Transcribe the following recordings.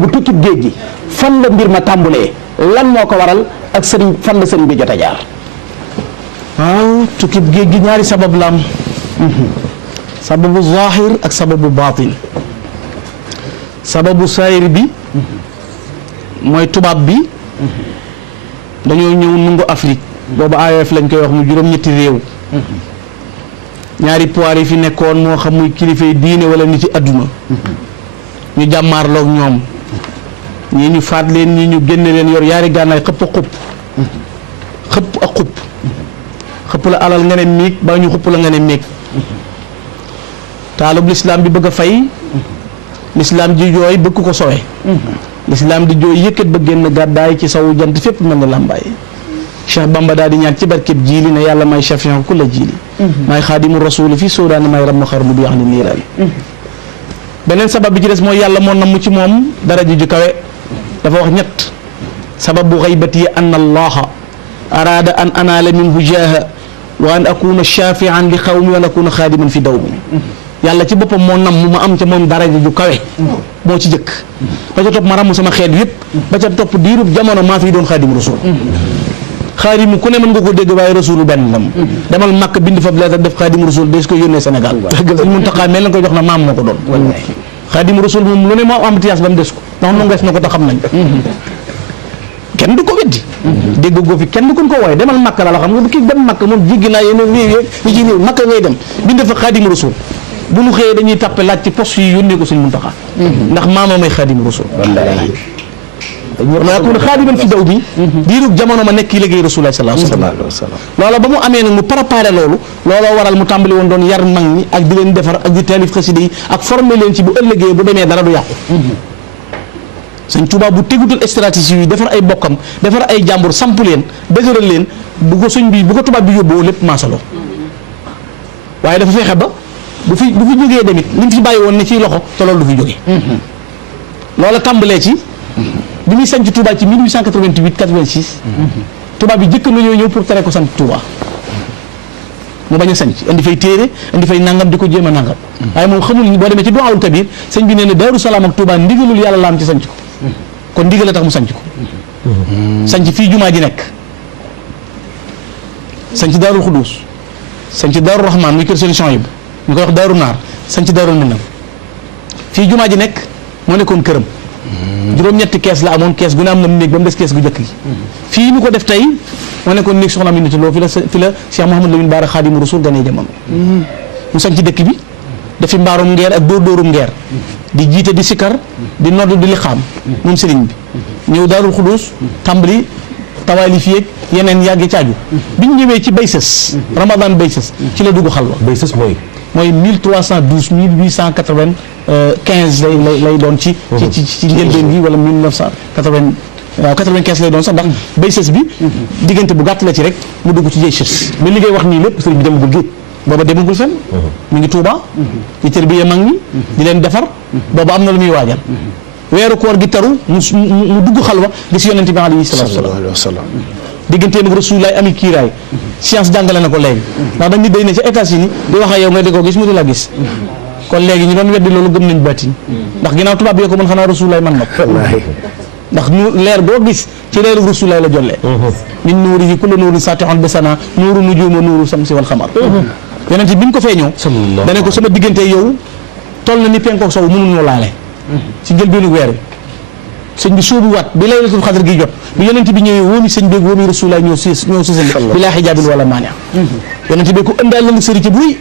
bu tukkib géej gi fan la mbir ma tàmbulee lan moo ko waral ak sëriñ fan la sëriñ bi jot a jaar. waaw tukkib géej gi ñaari sabab la am sababu zahir ak sababu baatin. sababu saayir bi mooy tubaab bi dañoo ñëw nungu Afrique boobu AOF lañ koy wax mu juróom-ñetti réew ñaari pouvoir yi fi nekkoon moo xam muy kilifay diine wala nit ci àdduna ñu jàmmaarloog ñoom ñii ñu faat leen ñii ñu génne leen yor yaari gànnaay xëpp ak xëpp la alal nga ne miig ba ñu xëpp la nga ne miig taalub lislaam bi bëgg a fay lislaam ji jooy bëgg ko sowe lislaam di jooy yëkkat ba génn gàddaay ci sawu jant fépp mel na làmbaay Cheikh Bamba daal di ñaan ci barkeb jiili ne yàlla may chafian ku la jiili may xaadimu rasuli fii soodaani may ram xar mu bi wax ni niiraan beneen sabab bi ci des mooy yàlla moo namm ci moom daraja ju kawe dafa wax ñett sababu xaybati an allaha araada an anaala minhu jaaha wa an akuna shafian li xawmi wa an akuna xaadiman fi dawmi yàlla ci boppam moo nam mu ma am ca moom daraja ju kawe moo ci jëkk ba ca topp ma ramm sama xeet yëpp ba ca topp diirub jamono maa fi doon xaadimu rasul xaadimu ku ne mën nga ko dégg waaye rasulu benn lam demal Makka bind fa lettre def xaadimu rasul des ko yónnee Sénégal Sëñ Muntaxa mel la koy jox na maam moo ko doon xaadimu rasul moom lu ne moo am tiyaas ba mu des ko ndax moom des na ko te xam nañ kenn du ko weddi dégg goo fi kenn du ko wooye demal Makka la xam nga kii dem Makka moom jéggi naa yéen réew yi ci réew Makka ngay dem bind fa xaadimu rasul bu ñu xëyee dañuy tàppe laaj ci poste yi yónnee ko Sëñ Muntaxa ndax maama may xaadimu rasul ma yakun xaadiman fi daw bi diirub jamono ma nekk ki liggéey rasulullah sallallahu alayhi wa sallam loola ba mu amee nag mu préparé loolu looloo waral mu tàmbali woon doon yar mag ñi ak di leen defar ak di taalif xasida yi ak formé leen ci bu ëllëgee bu demee dara du yàqu Sëñ Tuubaa bu tegutal stratégie yi defar ay bokkam defar ay jàmbur samp leen dëgëral leen bu ko sëñ bi bu ko tubaab bi yóbboo lépp maasaloo waaye dafa fexe ba bu fi jógee demit li mu fi bàyyi woon ne ciy loxo te loolu du fi jógee loola tàmbalee ci bi muy sanc Touba ci 1888 86 Touba bi jëkk nañoo ñëw pour tere ko sant Touba mu bañ a sanc indi fay téere indi fay nangam di ko jéem a nangam waaye moom xamul ni boo demee ci Duwaawul Kabir sëñ bi nee na Daaru Salaam ak Touba ndigalul yàlla la am ci sanc ko kon ndigal a tax mu sanc ko sanc fii jumaa ji nekk sanc Daarul Xuduus sanc Daaru Rahmaan muy kër solution yi ñu koy wax Daaru Naar sanc Daarul Minam fii jumaa ji nekk moo nekkoon këram juróom-ñetti kees la amoon kees gu ne am na mu néeg ba mu des kees gu jëkk gi fii ñu ko def tey moo nekkoon néeg soxna Aminata Lo fi la Cheikh Mouhamadou Lamine Bara Xaadimu Rasuul ganee jamono mu sañ ci dëkk bi dafi mbaarum ngeer ak dóor-dóorum ngeer di jiite di sikkar di nodd di liqaam moom sëriñ bi ñëw Daarul Xuduus tàmbali tawaali fii ak yeneen yàggi caaju bi ñu ñëwee ci Baysës Ramadan Baysës ci la dugg xalwa Baysës mooy 1312 1895 lay doon ci njëlbeen gi wala 1980 waaw 95 lay doon sax ndax Baysës bi diggante bu gàtt la ci rek mu dugg ci Baysës mais li ngay wax nii lépp sëriñ bi demagul géej booba demagul fenn mu ngi Tuuba di tërbiya mag ñi di leen defar booba am na lu muy waajal weeru koor gi taru mu dugg xalwa gis yonent bi alayhi salaatu wa salaam digganteem ak Rasulullaay ami kiiraay science jàngale na ko léegi ndax dañ nit day ne ca États-Unis di wax ak yow nga di ko gis mu di la gis kon léegi ñu doon weddi loolu gëm nañ baatin ndax ginnaaw tubaab bi ko mën xanaa Rasulullaay man na ko ndax leer boo gis ci leeru Rasulullaay la jollee min nuurihi kullu nuurin saatihun bisana nuuru nujuuma nuuru samsi wal xamar yonent bi ñu ko feeñoo dane ko sama diggante yow toll na ni penkook sow mënuñoo laale ci njëlbeenu weer wi sëñ bi sóobu waat bi laylatul xadr gi jot bi yonent bi ñëwee wóomi sëñ beeg wóomi Rasulullaay ñoo sësali bi laa xijaabin wala maania yonent bi ko ëndaal la nga sëri ci buy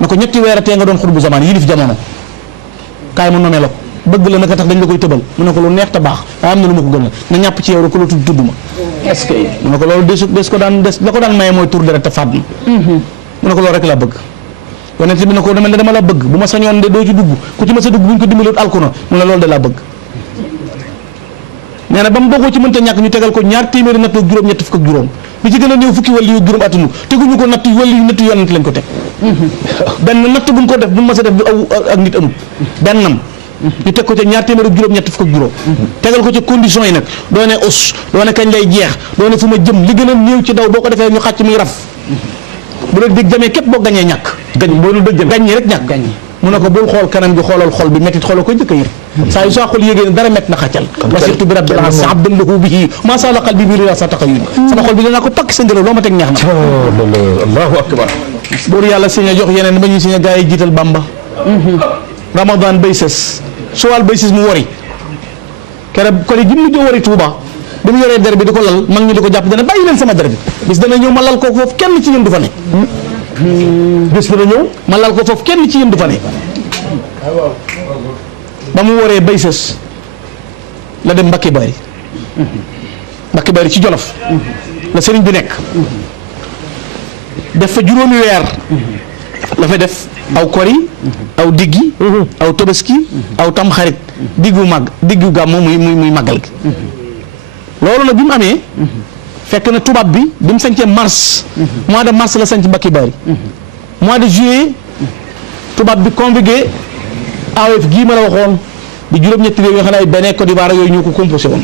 na ko ñetti weer a tee nga doon xutbu zamaan yilif jamono kaay mu nomee la ko bëgg la naka tax dañ la koy tëbal mu ne ko lu neex te baax waaye am na lu ma ko gënal na ñàpp ci yow rek ko la tudd ma est-ce que mu ne ko loolu des ko daan des la ko daan maye mooy tur deret te faat na mu ne ko loolu rek laa bëgg yonent bi ne ko dama la bëgg bu ma sañoon de doo ci dugg ku ci ma sa dugg bu ñu ko dimbalewut alkuna mu ne loolu de laa bëgg nee na ba mu bokkoo ci mënta ñàkk ñu tegal ko ñaar téeméeri natt ak juróom ñett fukk ak juróom bi ci gën a néew fukki wàllu yu juróom attunu teguñu ko natt wàllu yu natt yonent lañ ko teg benn natt buñ ko def buñ mas a def bu aw ak nit amul bennam ñu teg ko ca ñaar téeméeri juróom ñett fukk ak juróom tegal ko ca condition yi nag doo ne us doo ne kañ lay jeex doo ne fu ma jëm li gën a néew ci daw boo ko defee ñu xàcc muy raf bu la dégg jamee képp boo gañee ñàkk gañ boo lu dëgg gañ rek ñàkk mu ne ko bul xool kanam gi xoolal xol bi méttit xoolal ko njëkk a yër saa yu saa xol yégée ne dara mett na xaccal wasirtu bi rabbil arsi abdan lahu bihi ma sala qalbi bi rida sa taxayuni sama xol bi danaa ko pakk sa ngelaw loo ma teg neex na allahu akbar buur yàlla signé jox yeneen ba ñuy signé gaa yi jiital Bamba ramadan bay sës suwal bay sës mu wari keroog kori gi mu joo wari Tuuba bi mu yoree der bi di ko lal mag ñi di ko jàpp dana bàyyi leen sama der bi bis dana ñëw ma lal ko foofu kenn ci yéen du fa ne bis dana ñëw ma lal ko foofu kenn ci yéen du fa ne ba mu waree bay sës la dem Mbacke Bari Mbacke Bari ci Jolof la sëriñ bi nekk def fa juróomi weer la fa def aw kori aw diggi aw tabaski aw tamxarit diggu gàmmu muy màggal gi loolu nag bi mu amee fekk na tubaab bi mu sañcee mars mois de mars la sañc Mbacke Bari mois de juillet tubaab bi convoqué AOF gii ma la waxoon di juróom-ñetti réew yoo xam ne ay Bénin Côte d'Ivoire yooyu ñoo ko composé woon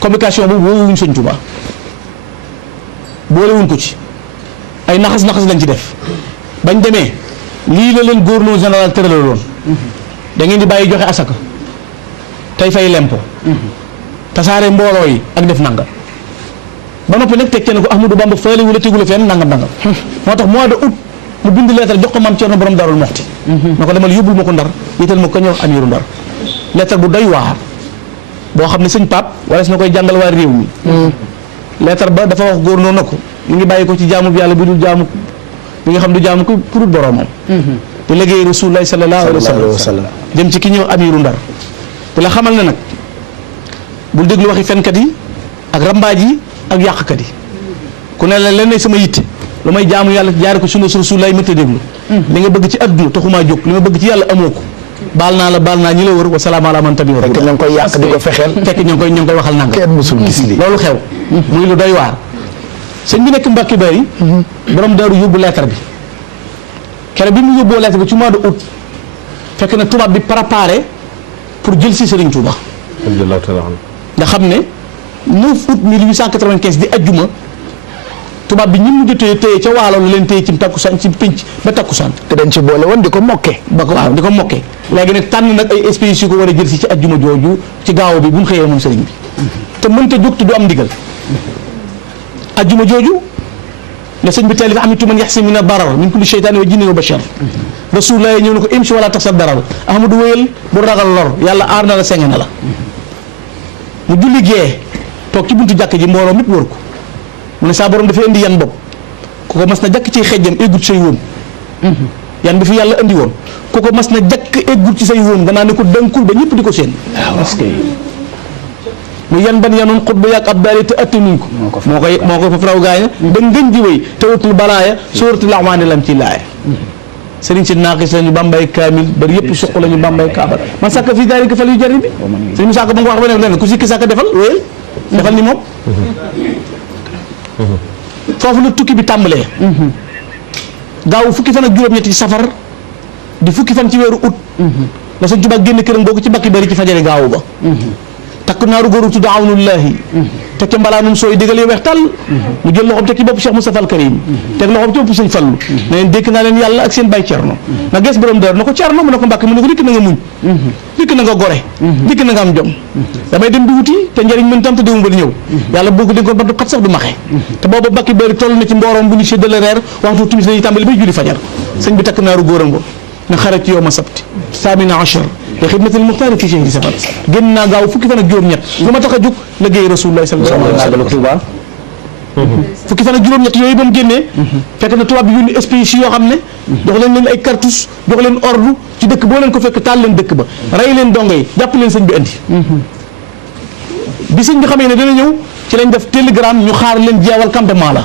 communication boobu woowuñ sëñ Tuubaa boolewuñ ko ci ay naxas lañ ci def bañ demee lii la leen gouverneur général tëralaloon da ngeen di bàyyi joxe asaka tey fay lempo tasaare mbooloo yi ak def nangam ba noppi nag teg ci ne ko Ahmadou Bamba faale wula tegula fenn nangam moo tax mois de août mu bind lettre jox ko maam Cerno borom Daarul Moxti na ko demal yóbbul ma ko Ndar yital ma ko ñëw wax amiru Ndar lettre bu doy waar boo xam ne sëñ Pape wala si na koy jàngal waa réew mi lettre ba dafa wax góor noonu na ko mu ngi bàyyi ko ci jaamu bi yàlla bi dul jaamu bi nga xam du jaamu ko pour boromam te liggéey Rasulullahi sallallahu alayhi wa sallam jëm ci ki ñëw amiru Ndar te la xamal ne nag bul déglu waxi fenkat yi ak rambaaj yi ak yàqkat yi ku ne la leen sama yitte lu may jaamu yàlla jaare ko sunna Rasulullahi mëtta déglu li nga bëgg ci adduna taxumaa jóg li ma bëgg ci yàlla amoo ko baal naa ñi la wër wa salaamu ala man tabi'ahum fekk ñoo ngi koy yàq di ko fexeel fekk ñoo ngi koy waxal nanga kenn musul gis lii loolu xew muy lu doy waar sëñ bi nekk Mbacke Bari borom daaru yóbbu lettre bi kere bi mu yóbboo lettre bi ci mois de août fekk na tubaab bi préparé pour jël si Serigne Touba nga xam ne 9 août 1895 di ajjuma tubaab bi ñi mu jotee téye ca waalo la leen téye ci takkusaan ci pénc ba takkusaan te dañ ci boole woon di ko mokke di ko mokke léegi nag tànn nag ay espèces yu ko war a jël si ci ajjuma jooju ci gaaw bi bu mu xëyee moom sëriñ bi te mënta jóg te du am ndigal ajjuma jooju la sëñ bi taalif amitu man yaxsi min darar min kulli sheytaani wa jinni wa bashar rasulullah ñëw na ko imsi wala tax sa darar ahmadu wéyal bu ragal lor yàlla aar na la senge na la mu julli gee toog ci buntu jàkk ji mbooloo mépp wër ko mu ne saa borom dafay indi yan bopp ku ko mas na jàkk ci xejjam eggut say wóom yan bi fi yàlla indi woon ku ko mas na jàkk eggut ci say wóom danaa ne ko dënkul ba ñëpp di ko seen mu yan ban yanoon xut ba yàgg ab daali te attanuñ ko moo ko fa raw gaaña da ngën ji wéy te watul balaaya sóoratu laxmaani lam ci laaya sëriñ si naaqis lañu bambay kaamil bari yëpp suq lañu bambay kaabal man sàkk fii daal fal yu jari bi sëriñ mu sàkk ba nga wax ba ne leen ku sikki sàkk defal wéyal defal ni moom foofu la tukki bi tàmbalee gaaw fukki fan ak juróom-ñetti ci safar di fukki fan ci weeru août la Sëñ Tuubaa génn këram boo ko ci Mbacke Bari ci fajare gaawu ba takk naaru góoru tudd awnullahi teg ca mbalaanum sooy digal yi weex tàll mu jël loxoom teg ci bopp Cheikh Moustapha al Karim teg loxoom ci bopp Sëñ Fallu na leen dékk naa leen yàlla ak seen bay Cerno na gees borom dër na ko Cerno mu ne ko Mbacke mu ne ko dikk na nga muñ dikk na nga gore dikk na nga am jom damay dem di wuti te njëriñ mën tam te déwum ba di ñëw yàlla boo ko dénkoon ba du xat sax du maxe te booba Mbacke Bari toll na ci mbooroom bu ñu séddale reer waxtu timis lañuy tàmbali bay julli fajar sëñ bi takk naaru góoram ba na xarat yow ma sabti saamina achar te xidmatil muxtaar fi chehri safar génn naa gaaw fukki fan ak juróom-ñett lu ma tax a jóg liggéey rasulullah sallallahu alayhi wa sallam fukki fan ak juróom-ñett yooyu ba mu génnee fekk na tubaab bi yónni espèces yoo xam ne jox leen ay cartouche jox leen ordre ci dëkk boo leen ko fekk taal leen dëkk ba rey leen dongo yi jàpp leen sëñ bi andi bi sëñ bi xamee ne dana ñëw ci lañ def télégramme ñu xaar leen jeewal campement la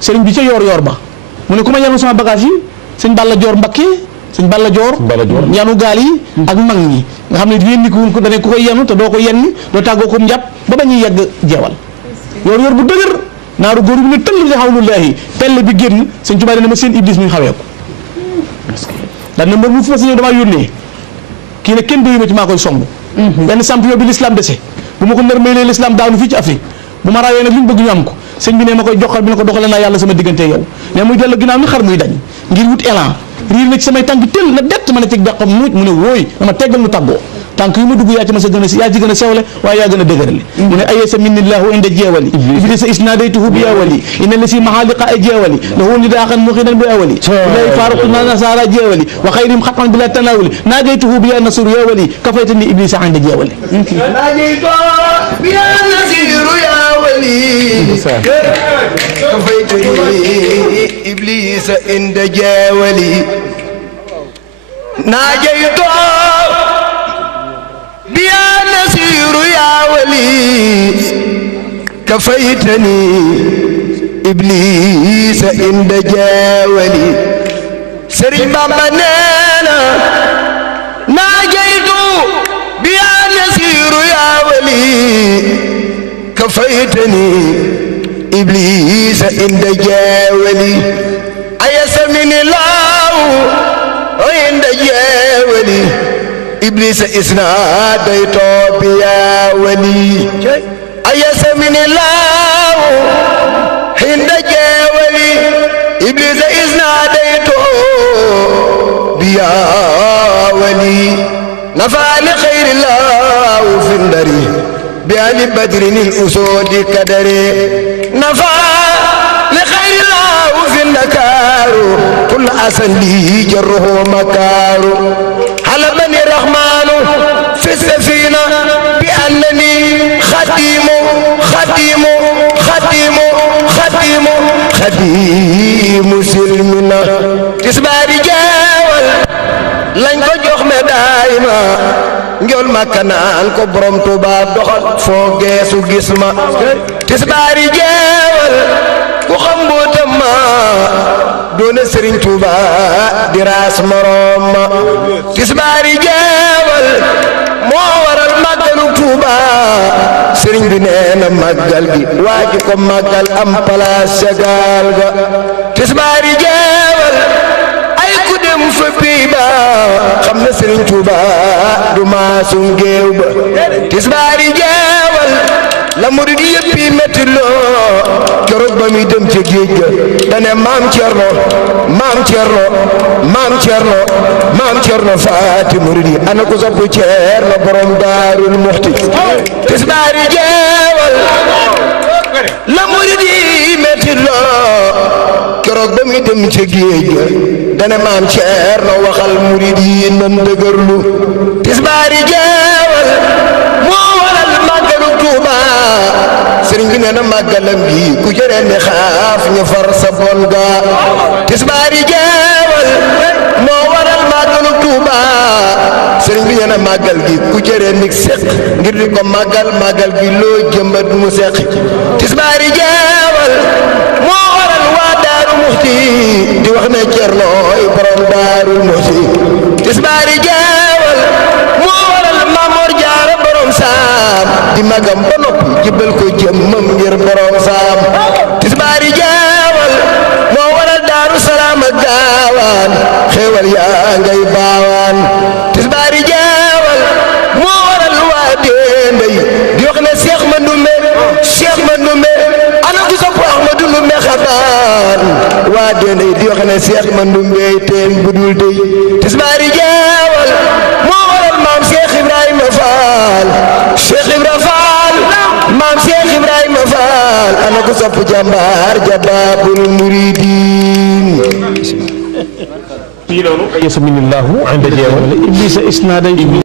sëriñ bi ca yoor ba mu ne ku ma yanu sama bagage yi sëñ Balla Joor Mbakke sëñ Balla Joor yanu gaal yi ak mag ñi nga xam ne yéen ni ko dane ku koy yanu te doo ko yenni doo tàggoo ko njàpp ba ba ñuy yegg jeewal yoor bu dëgër naaru góor bi ne tëll di xawlullaahi pell bi génn sëñ Tuubaa dana ma seen iblis muy xawee ko daan na mbër mu fu ma sa ñëw damaa yónnee kii ne kenn doyu ma ci maa koy song benn champion bi l'islam dese bu ma ko nërmeelee l'islam daanu fii ci Afrique bu ma rawee nag li ñu bëgg ñu am ko sëñ bi ne ma koy joxal bi ne ko doxale naa yàlla sama diggante yow ne muy dellu ginnaaw ni xar muy dañ ngir wut élan riir na ci samay tànk tël na dett ma ne ci dàqam nuuj mu ne wóoy dama teggal nu tàggoo tànk yu ma dugg yaa ci ma sa gën a yaa ci gën a sewle waaye yaa gën a dëgërale mu ne ayesa minnillahu inda jeewali iblisa isnadaytuhu bi awali inna la si mahaliqa ay jeewali lahu nidaaxan muxinan bi awali lay faruquna nasara jeewali wa xayrim xatman bila tanawuli naajaytuhu bi ya nasuru ya wali kafaytani iblisa inda jeewali ناجيت بيا نذير يا ولي كفيتني إبليس عند جاولي ناجيت بيا نذير يا ولي كفيتني إبليس عند جاولي سري بابا نانا ناجيت بيا نذير يا ولي كفيتني إبليس عند جاولي أيس من الله عند جاولي إبليس إسناديت بيا ولي أيس من الله عند جاولي إبليس إسناديت بيا ولي نفع لخير الله في الدري بأهل بدر الأسود كدري نفع لخير الله في النكار كل أسلي جره مكار حلبني الرحمن في السفينة بأنني خديم خديم خديم خديم خديم سلمنا تسباري جاول lañ ko jox me daayima njool Makka naan ko borom Tuuba doxal foo geesu gis ma tisbaari jeewal ku xam mbootam ma doone Sëriñ Tuuba di raas morom ma tisbaari jeewal moo waral màggalu Tuuba sëriñ bi nee na màggal gi waaju ko màggal am palaas ca gaal ga tisbaari jeewal fa bii ba xam na Sëriñ Tuuba du maasum géew ba tisbaari jeewal la murid yëpp yi metti loo keroog ba muy dem ca géej ga dane maam Cerno maam Cerno maam Cerno maam Cerno faati murid yi ana ko sopp Cerno borom Daarul Muxti tisbaari jeewal la murid yi metti loo keroog ba muy dem ca géej ga dane maam Cerno waxal murid yi nan dëgërlu tisbaari jeewal moo waral màggalu Tuuba sëriñ bi nee na màggalam gi ku jëree ne xaaf ñu far sa bon ga tisbaari jeewal moo waral màggalu Tuuba sëriñ bi nee na màggal gi ku jëree nig seq ngir di ko màggal màggal gi loo jëmbat mu seq tisbaari jeewal moo waral waa Daaru Muxti di wax ne Cernoy borom Daarul Muxti tisbaari jeewal moo waral Mamoor Jaara borom saam di magam ba noppi jibbal ko jëmmam ngir borom saam tisbaari jeewal moo waral Daaru Salaam ak gaawaan xéewal yaa ngay baawaan tisbaari jeewal moo waral waa Dendey di wax ne Cheikh Mandoumbe Cheikh Mandoumbe ana ku sopp Ahmadu Ndumbe xabaan waa Dendey di wax ne Cheikh Mandoumbe teen budul dey tisbaari jeewal moo waral maam Cheikh Ibrahima Fall Cheikh Ibra Fall maam Cheikh Ibrahima Fall ana ku sopp jàmbaar jabaabul muridin ayesa minnillahu inda jeewali iblisa isnadaytuhu